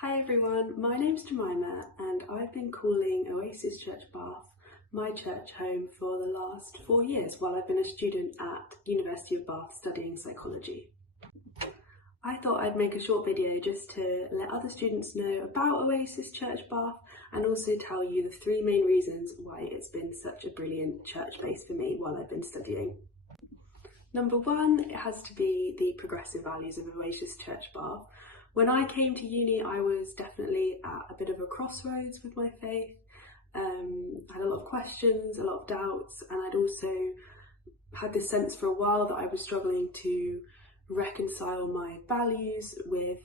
Hi everyone, my name's Jemima and I've been calling Oasis Church Bath my church home for the last 4 years while I've been a student at University of Bath studying psychology. I thought I'd make a short video just to let other students know about Oasis Church Bath and also tell you the 3 main reasons why it's been such a brilliant church base for me while I've been studying. Number 1, it has to be the progressive values of Oasis Church Bath. When I came to uni, I was definitely at a bit of a crossroads with my faith. I had a lot of questions, a lot of doubts, and I'd also had this sense for a while that I was struggling to reconcile my values with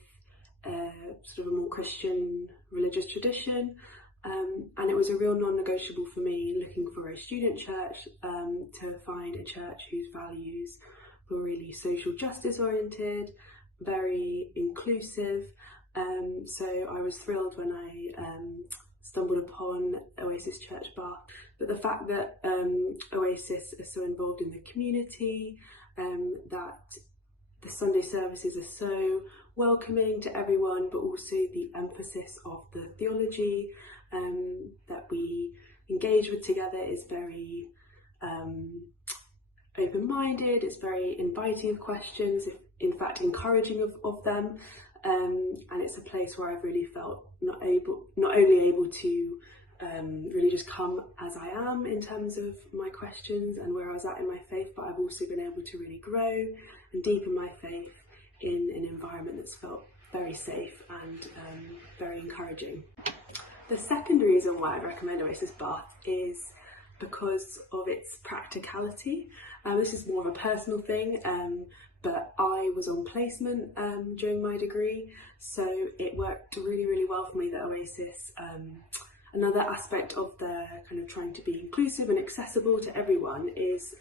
sort of a more Christian religious tradition. And it was a real non-negotiable for me looking for a student church to find a church whose values were really social justice oriented, very inclusive. So I was thrilled when I stumbled upon Oasis Church Bath. But the fact that Oasis is so involved in the community, that the Sunday services are so welcoming to everyone, but also the emphasis of the theology that we engage with together is very open-minded, it's very inviting of questions, in fact encouraging of them, and it's a place where I've really felt not only able to really just come as I am in terms of my questions and where I was at in my faith, but I've also been able to really grow and deepen my faith in an environment that's felt very safe and very encouraging. The second reason why I recommend Oasis Bath is because of its practicality. This is more of a personal thing, but I was on placement during my degree, so it worked really, really well for me that Oasis, another aspect of their kind of trying to be inclusive and accessible to everyone is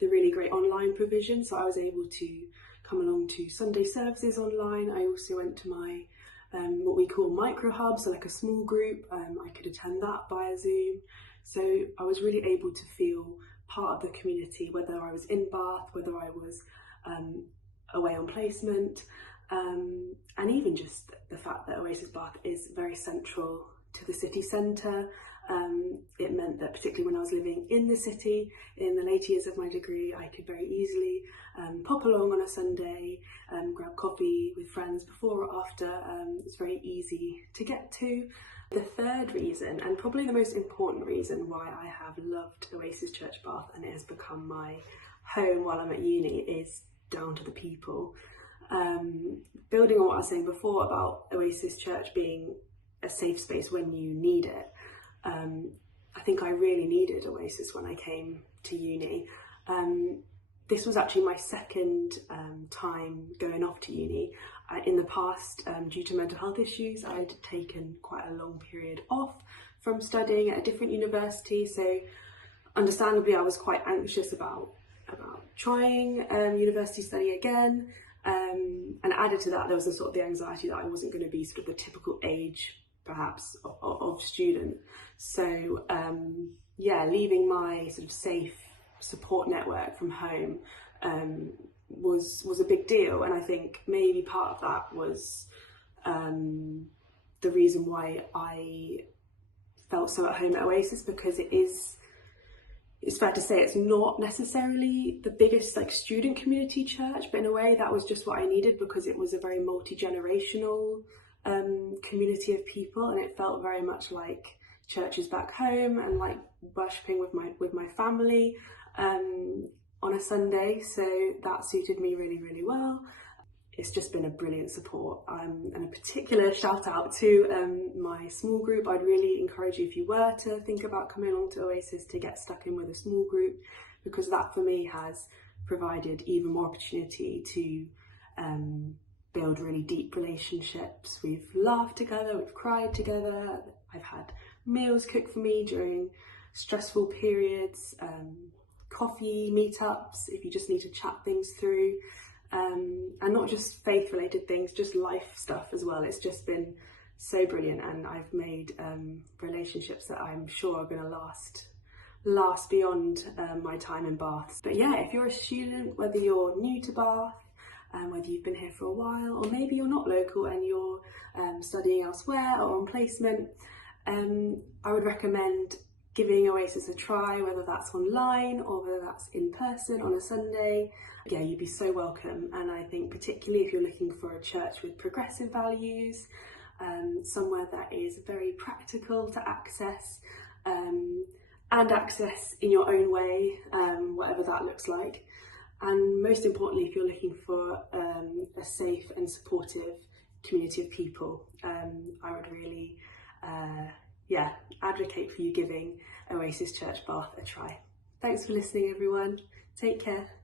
the really great online provision. So I was able to come along to Sunday services online. I also went to my what we call micro hubs, so like a small group. I could attend that via Zoom. So I was really able to feel part of the community, whether I was in Bath, whether I was away on placement, and even just the fact that Oasis Bath is very central to the city centre. It meant that particularly when I was living in the city in the later years of my degree, I could very easily pop along on a Sunday, grab coffee with friends before or after. It's very easy to get to. The third reason, and probably the most important reason why I have loved Oasis Church Bath and it has become my home while I'm at uni, is down to the people. Building on what I was saying before about Oasis Church being a safe space when you need it, I think I really needed Oasis when I came to uni. This was actually my second time going off to uni. In the past, due to mental health issues, I'd taken quite a long period off from studying at a different university, so understandably I was quite anxious about trying university study again, and added to that there was the sort of the anxiety that I wasn't going to be sort of the typical age perhaps of student. So yeah, leaving my sort of safe support network from home was a big deal, and I think maybe part of that was the reason why I felt so at home at Oasis, because it's fair to say it's not necessarily the biggest like student community church, but in a way that was just what I needed, because it was a very multi-generational community of people, and it felt very much like churches back home and like worshipping with my family on a Sunday. So that suited me really, really well. It's just been a brilliant support, and a particular shout out to my small group. I'd really encourage you, if you were to think about coming along to Oasis, to get stuck in with a small group, because that for me has provided even more opportunity to build really deep relationships. We've laughed together, we've cried together, I've had meals cooked for me during stressful periods, coffee meetups if you just need to chat things through, and not just faith related things, just life stuff as well. It's just been so brilliant, and I've made relationships that I'm sure are going to last beyond my time in Bath. But yeah, if you're a student, whether you're new to Bath, whether you've been here for a while, or maybe you're not local and you're studying elsewhere or on placement, I would recommend giving Oasis a try, whether that's online or whether that's in person on a Sunday. Yeah, you'd be so welcome. And I think particularly if you're looking for a church with progressive values, somewhere that is very practical to access, and access in your own way, whatever that looks like. And most importantly, if you're looking for a safe and supportive community of people, I would really advocate for you giving Oasis Church Bath a try. Thanks for listening, everyone. Take care.